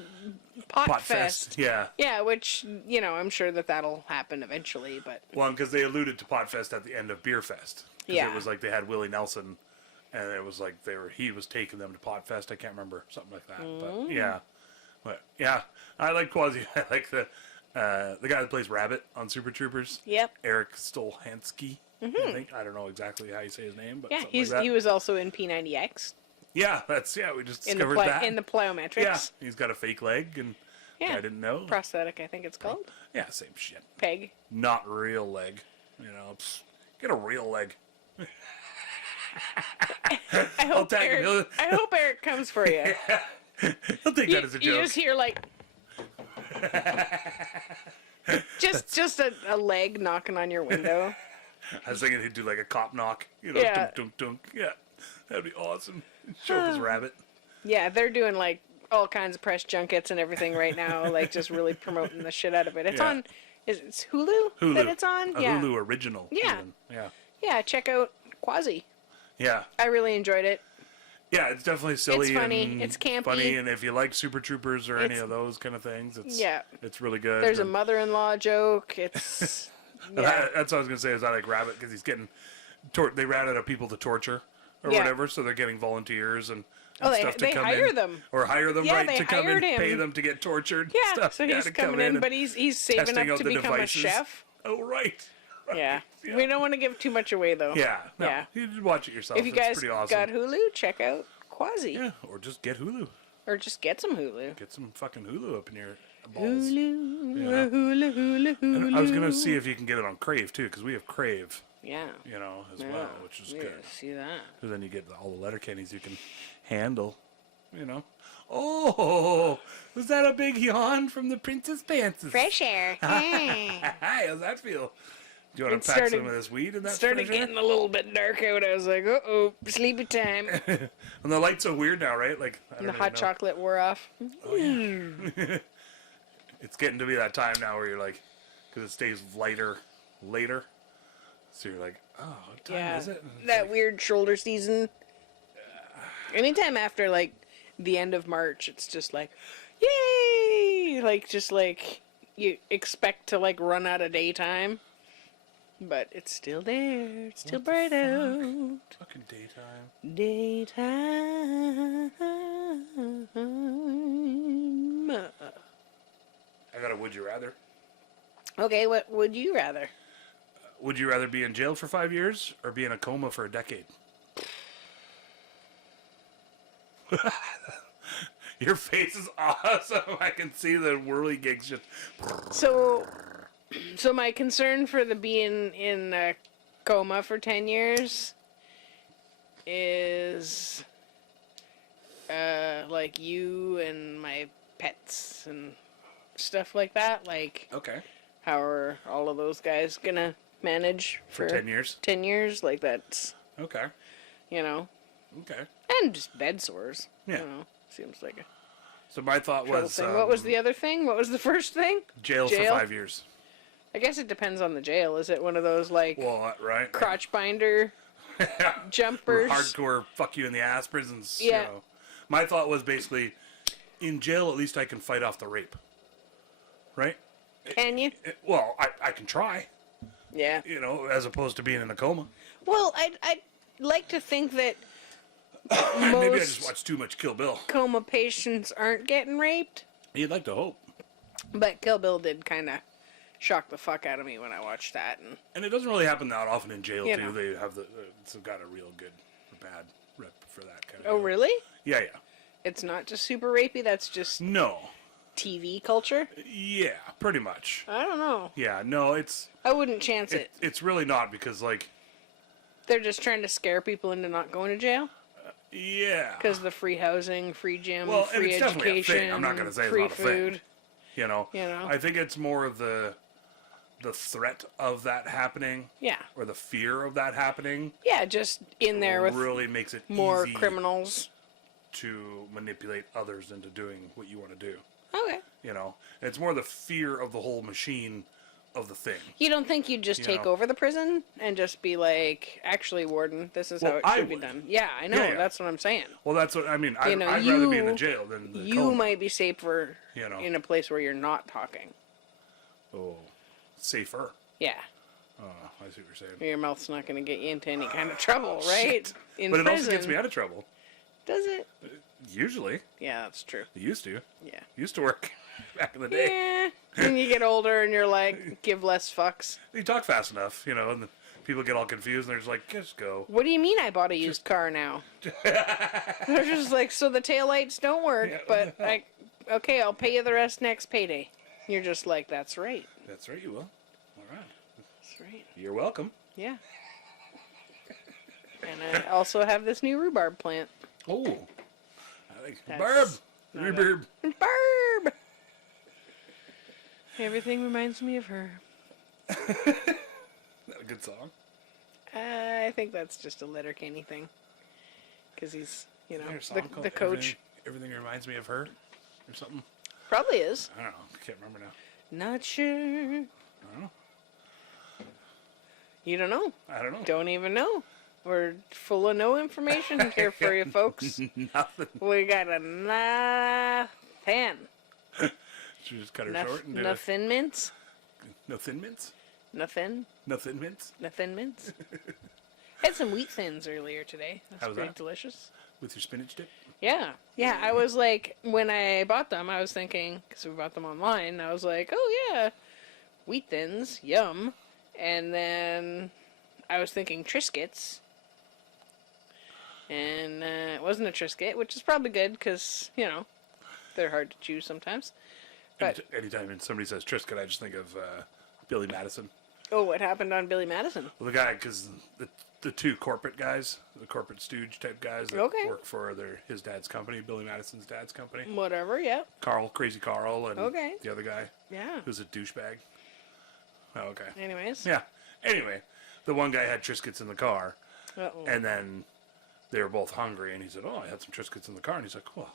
Pot Fest. Yeah. Yeah, which, I'm sure that'll happen eventually, but... Well, because they alluded to Pot Fest at the end of Beer Fest. Yeah. It was like they had Willie Nelson, and it was like he was taking them to Pot Fest. I can't remember. Something like that. But, yeah. But, yeah. I like Quasi. I like the guy that plays Rabbit on Super Troopers. Yep. Eric Stolhansky. I think. I don't know exactly how you say his name, but he was also in P90X. Yeah, we just discovered that. In the plyometrics. Yeah, he's got a fake leg, and I didn't know. Prosthetic, I think it's called. Yeah, same shit. Peg. Not real leg. Get a real leg. I hope Eric comes for you. He'll take that as a joke. You just hear just a leg knocking on your window. I was thinking he'd do a cop knock. Dunk, dunk, dunk. Yeah, that'd be awesome. Show up his rabbit. Yeah, they're doing all kinds of press junkets and everything right now, just really promoting the shit out of it. It's on. It's Hulu that it's on. Hulu original. Yeah. Even. Yeah. Yeah, check out Quasi. Yeah. I really enjoyed it. Yeah, it's definitely silly. It's funny. And it's campy. Funny, and if you like Super Troopers or any of those kind of things, it's really good. There's a mother-in-law joke. It's. Yeah. That's what I was gonna say. Is I like Rabbit because he's getting. They ran out of people to torture or whatever, so they're getting volunteers and stuff to come in. They hire them. Or hire them, to come in, pay them to get tortured. Yeah, stuff. So he's coming in, but he's saving up to become a chef. Oh, right. Yeah. We don't want to give too much away, though. Yeah. No, you just watch it yourself. If you guys got Hulu, check out Quasi. Yeah, or just get Hulu. Or just get some Hulu. Get some fucking Hulu up in your balls. Hulu. And I was going to see if you can get it on Crave, too, because we have Crave. Yeah. As well, which is good. See that. Because then you get all the Letterkennies you can handle, Oh, was that a big yawn from the Princess Pantses? Fresh air. Hi, how's that feel? Do you want to pack some of this weed in that? Started getting a little bit dark out. I was like, uh-oh, sleepy time. And the light's so weird now, right? And the hot chocolate wore off. Oh, yeah. It's getting to be that time now where you're like, because it stays lighter later. So you're like, oh, what time Yeah, is it? And it's that like, weird shoulder season. Anytime after like the end of March, it's just like, yay! Like just like you expect to like run out of daytime, but it's still there. It's still bright out. fucking daytime. Daytime. I got a would you rather. Okay, what would you rather? Would you rather be in jail for 5 years or be in a coma for a decade? Your face is awesome. I can see the whirly gigs just. So my concern for the being in a coma for 10 years is like you and my pets and stuff like that. Like, Okay. how are all of those guys gonna manage For 10 years? 10 years? Like, that's, Okay. you know, Okay. and just bed sores. Yeah. You know, seems like a So my thought trouble was. thing. What was the other thing? What was the first thing? Jail Jail? for 5 years. I guess it depends on the jail. Is it one of those, like, Well, right. crotch binder jumpers? Hardcore fuck you in the ass prisons. Yeah. You know. My thought was basically, in jail, at least I can fight off the rape. Right? Can you? Well, I can try, Yeah. you know, as opposed to being in a coma. Well, I'd like to think that Maybe I just most watched too much Kill Bill. coma patients aren't getting raped, You'd like to hope. but Kill Bill did kind of shock the fuck out of me when I watched that. And it doesn't really happen that often in jail, You too. know. They have it's got a real good or bad rep for that kind of Oh, deal. really? Yeah, yeah. It's not just super rapey, that's just No. TV culture? Yeah, pretty much. I don't know. Yeah, no, it's I wouldn't chance it. it's really not because, like, They're just trying to scare people into not going to jail? yeah. Because the free housing, free gym, Well, and free it's definitely a education, thing. I'm not gonna say it's free not a thing. food. You know? You know. I think it's more of the threat of that happening Yeah. or the fear of that happening Yeah, just in there with really makes it more easy criminals. to manipulate others into doing what you want to do. Okay. You know, it's more the fear of the whole machine of the thing. You don't think you'd just You take know. over the prison and just be like, actually, warden, this is Well, how it I should be would. done? Yeah, I know. Yeah, yeah. That's what I'm saying. Well, that's what I mean. You know, I'd rather be in the you- jail than the You coma. might be safer You know. in a place where you're not talking. Oh, safer. Yeah. Oh, I see what you're saying. Your mouth's not going to get you into any kind of trouble, right? Shit. In But it prison. also gets me out of trouble. Does it? Usually, Yeah, that's true. it used to. Yeah. Used to work back in the day. Yeah. When you get older and you're like, give less fucks. You talk fast enough, you know, and the people get all confused and they're just like, just go. What do you mean I bought a used car now? They're just like, so the taillights don't work, Yeah, but what the hell? okay, I'll pay you the rest next payday. You're just like, that's right. That's right, you will. All right. That's right. You're welcome. Yeah. And I also have this new rhubarb plant. Oh. I think That's Barb. not Reverb. Barb! Everything reminds me of her. That a good song? I think that's just a Letterkenny thing. Because he's, you know, Is there a song called the coach. Everything reminds me of her, or something. Probably is. I don't know. I can't remember now. Not sure. I don't know. You don't know. I don't know. Don't even know. We're full of no information here for you folks. Nothing. We got a nothing. Should we just cut her short and do Nothing mints. no thin mints? Nothing. No thin mints? Nothing mints. Had some wheat thins earlier today. That's How was pretty that? delicious. With your spinach dip? Yeah. Yeah, I was like, when I bought them, I was thinking, because we bought them online, I was like, oh yeah, wheat thins, yum. And then I was thinking Triscuits. And it wasn't a Triscuit, which is probably good, because, you know, they're hard to chew sometimes. But, Anytime somebody says Triscuit, I just think of Billy Madison. oh, what happened on Billy Madison? Well, the guy, because the two corporate guys, the corporate stooge type guys that Okay. work for his dad's company, Billy Madison's dad's company. Whatever, yeah. Crazy Carl, and Okay. the other guy Yeah. who's a douchebag. Oh, okay. Anyways. Yeah. Anyway, the one guy had Triscuits in the car, Uh-oh. and then they were both hungry, and he said, oh, I had some Triscuits in the car. And he's like, well,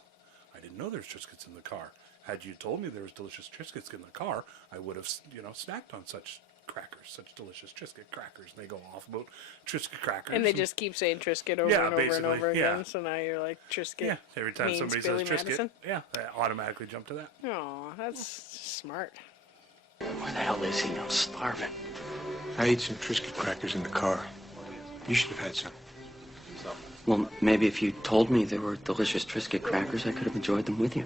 I didn't know there's Triscuits in the car. Had you told me there was delicious Triscuits in the car, I would have, snacked on such crackers, such delicious Triscuit crackers. And they go off about Triscuit crackers. And they just keep saying Triscuit over and over and over again. So now you're like, Triscuit. Yeah, every time somebody Billy says Triscuit, Madison? I automatically jump to that. Oh, that's smart. Where the hell is he? I'm starving. I ate some Triscuit crackers in the car. You should have had some. Well, maybe if you told me there were delicious Triscuit crackers, I could have enjoyed them with you.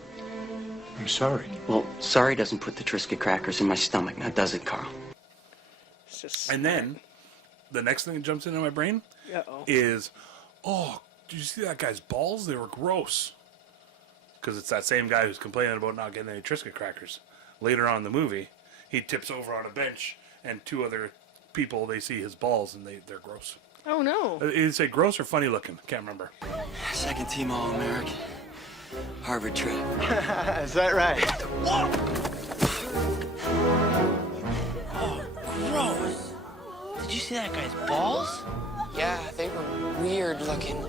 I'm sorry. Well, sorry doesn't put the Triscuit crackers in my stomach, now does it, Carl? It's just And then, the next thing that jumps into my brain is, did you see that guy's balls? They were gross. Because it's that same guy who's complaining about not getting any Triscuit crackers. Later on in the movie, he tips over on a bench, and two other people, they see his balls, and they're gross. Oh, no. Did you say gross or funny looking? Can't remember. Second team All-American. Harvard trip. Is that right? Oh, gross. Did you see that guy's balls? Yeah, they were weird looking.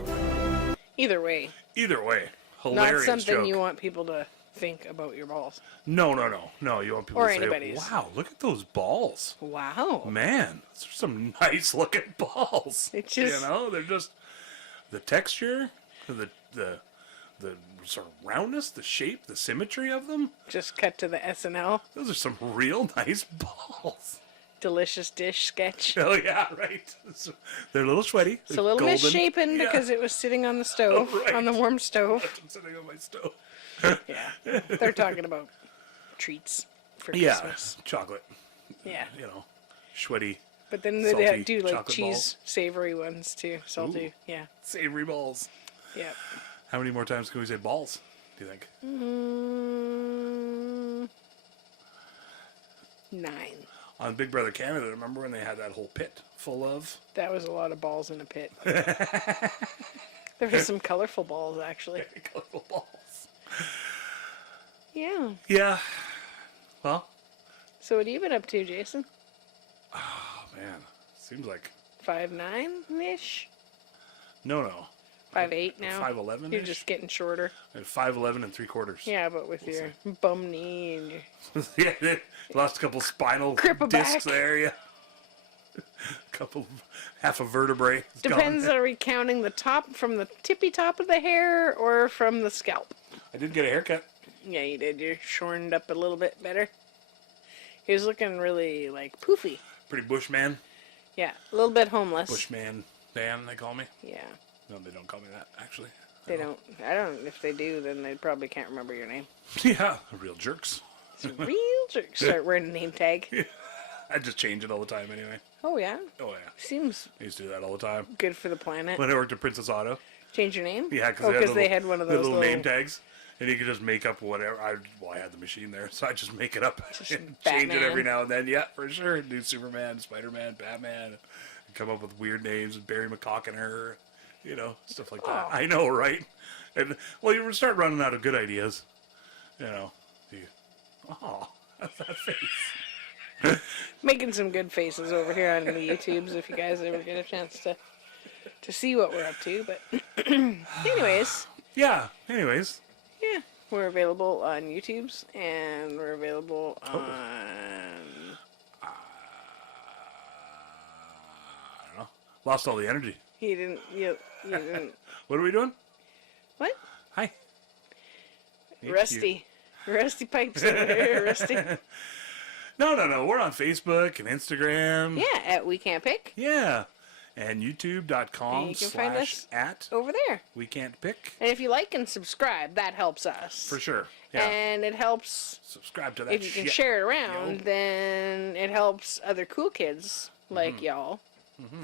Either way. Hilarious Not something joke. you want people to think about your balls. No. You want people Or to say, anybody's. wow, look at those balls. Wow. Man, those are some nice looking balls. It's just... they're just the texture, the sort of roundness, the shape, the symmetry of them. Just cut to the SNL. Those are some real nice balls. Delicious dish sketch. Oh yeah, right. They're a little sweaty. It's a little golden. misshapen because it was sitting on the stove, Oh, right. on the warm stove. I'm sitting on my stove. Yeah. They're talking about treats for Yeah, Christmas. chocolate. Yeah. Sweaty, But then salty they do like chocolate cheese balls. savory ones too. Salty. Ooh. Yeah. savory balls. Yeah. How many more times can we say balls, do you think? 9. On Big Brother Canada, remember when they had that whole pit full of... That was a lot of balls in a pit. There were some colorful balls actually. colorful balls. Yeah. Yeah. Well, So what have you been up to, Jason? oh man, seems like 5'9"-ish? no. 5'8" now? 5'11"-ish? You're just getting shorter. At 5'11" and 3/4. Yeah, but with your bum knee and your... Yeah, they lost a couple spinal Cripple discs back. there. Yeah. Half a vertebrae. is Depends, gone. are we counting the top from the tippy top of the hair or from the scalp? I did get a haircut. Yeah, you did. You're shortened up a little bit better. He was looking really, like, poofy. Pretty bushman. Yeah, a little bit homeless. Bushman Dan, they call me. Yeah, No, they don't call me that, actually. they don't. I don't. If they do, then they probably can't remember your name. Yeah, real jerks. It's a real jerk. Start wearing a name tag. I just change it all the time anyway. Oh yeah, Oh, yeah. seems I used to do that all the time. good for the planet. When I worked at Princess Auto. Change your name? Yeah, oh, because they had one of those little name tags. And you could just make up whatever. I had the machine there, so I just make it up and change it Batman. every now and then. Yeah, for sure. Do Superman, Spider-Man, Batman, and come up with weird names and Barry McCockiner, stuff like that. Oh. I know, right? And well, you start running out of good ideas. That's that face. Making some good faces over here on the YouTubes if you guys ever get a chance to see what we're up to. But anyways, Yeah. Anyways, yeah, we're available on YouTubes and we're available on. I don't know. Lost all the energy. You didn't. You didn't. What are we doing? What? Hi. Thank Rusty. Rusty pipes over here, Rusty. you. No. We're on Facebook and Instagram. Yeah, at We Can't Pick. Yeah. And youtube.com And you can find us @ over there. we can't pick. And if you like and subscribe, that helps us. For sure. Yeah. And it helps Subscribe to that if you can shit. share it around, yo. then it helps other cool kids like y'all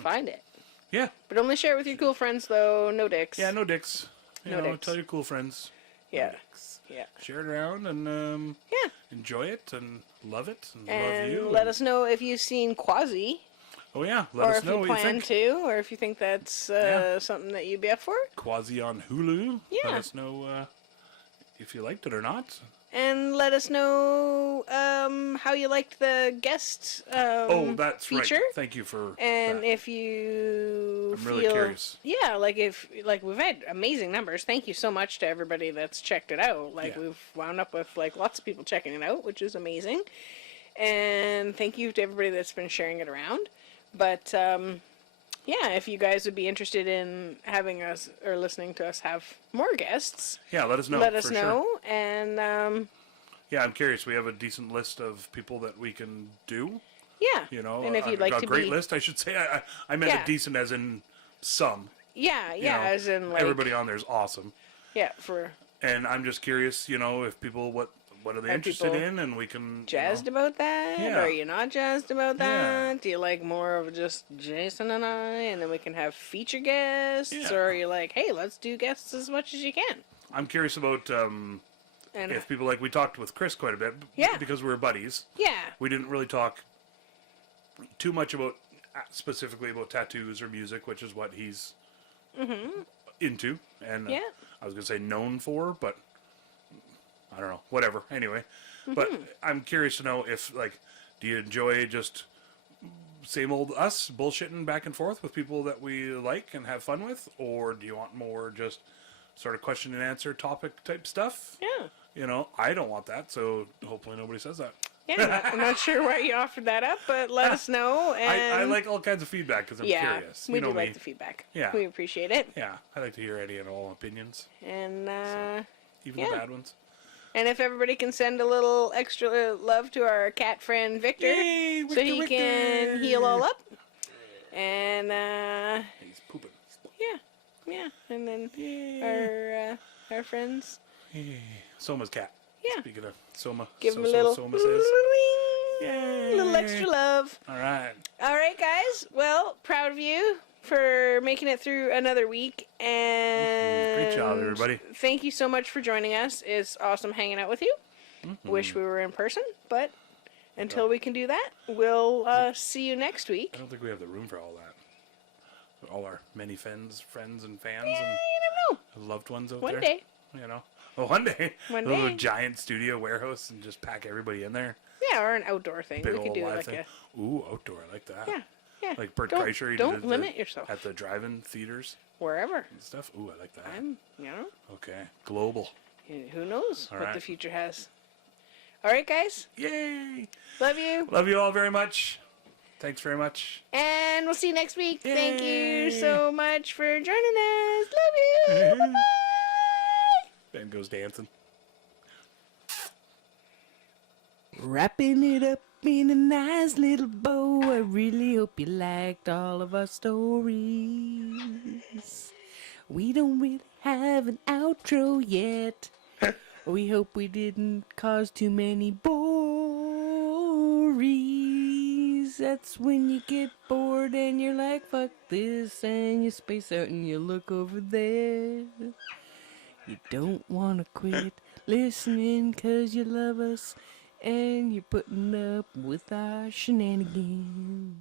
find it. Yeah. But only share it with your cool friends, though. No dicks. Yeah, no dicks. No dicks. Tell your cool friends. No Yeah. dicks. Yeah. Share it around and Yeah. enjoy it and love it and love And you. let us know if you've seen Quasi, Oh yeah, let or us if know you what you plan think. to, or if you think that's Yeah. something that you'd be up for. Quasi on Hulu. Yeah. Let us know if you liked it or not. And let us know how you liked the guest That's feature. right. Thank you for And that. if you I'm really curious. Yeah, like we've had amazing numbers. Thank you so much to everybody that's checked it out. Like we've wound up with like lots of people checking it out, which is amazing. And thank you to everybody that's been sharing it around. But yeah, if you guys would be interested in having us or listening to us have more guests, Yeah, let us know. let us for know. Sure. And Yeah, I'm curious. We have a decent list of people that we can do. yeah, You know, and if you'd like a to great be, list, I should say. I meant Yeah. a decent as in some. yeah, You know, as in like everybody on there is awesome. yeah, for And I'm just curious, you know, if people what are they Are interested people in, and we can jazzed about that? Yeah. Or are you not jazzed about that? Yeah. Do you like more of just Jason and I, and then we can have feature guests? Yeah. Or are you like, hey, let's do guests as much as you can? I'm curious about And if people we talked with Chris quite a bit, Yeah. because we're buddies. yeah, We didn't really talk too much about specifically about tattoos or music, which is what he's into, and Yeah. I was gonna say known for, but I don't know, whatever. Anyway, but I'm curious to know if do you enjoy just same old us bullshitting back and forth with people that we like and have fun with, or do you want more just sort of question and answer topic type stuff? yeah. You know, I don't want that, so hopefully nobody says that. Yeah, I'm not sure why you offered that up, but let us know. And I like all kinds of feedback because I'm yeah, curious. we You know do like me. the feedback. Yeah. We appreciate it. Yeah, I like to hear any and all opinions, And even Yeah. the bad ones. and if everybody can send a little extra love to our cat friend Victor, Yay, so Victor, he can Victor! heal all up. And He's pooping. yeah, and then Yay. our friends, Yay. Soma's cat. Yeah. Speaking of Soma, give him a little Soma says. little extra love. All right. All right, guys. Well, proud of you for making it through another week, and Great job, everybody. Thank you so much for joining us. It's awesome hanging out with you. Wish we were in person, but until we can do that, we'll see you next week. I don't think we have the room for all that. All our many friends and fans Yeah, and you don't know. loved ones out One there. day. You know. Well, one day. One We'll have day. a giant studio warehouse and just pack everybody in there. Yeah, or an outdoor thing. Big We could old do live like thing. a Ooh, outdoor. I like that. yeah. Like Bert Don't- Kreischer. He don't did limit yourself. At the drive-in theaters wherever. and stuff. Ooh, I like that. Okay. Global. Who knows All what right. the future has. All right, guys. Yay! Love you. Love you all very much. Thanks very much. And we'll see you next week. Thank you Yay. so much for joining us. Love you. Bye-bye. Ben goes dancing. Wrapping it up in a nice little bow. I really hope you liked all of our stories. We don't really have an outro yet. We hope we didn't cause too many bories. That's when you get bored and you're like, fuck this, and you space out and you look over there. You don't want to quit listening 'cause you love us and you're putting up with our shenanigans.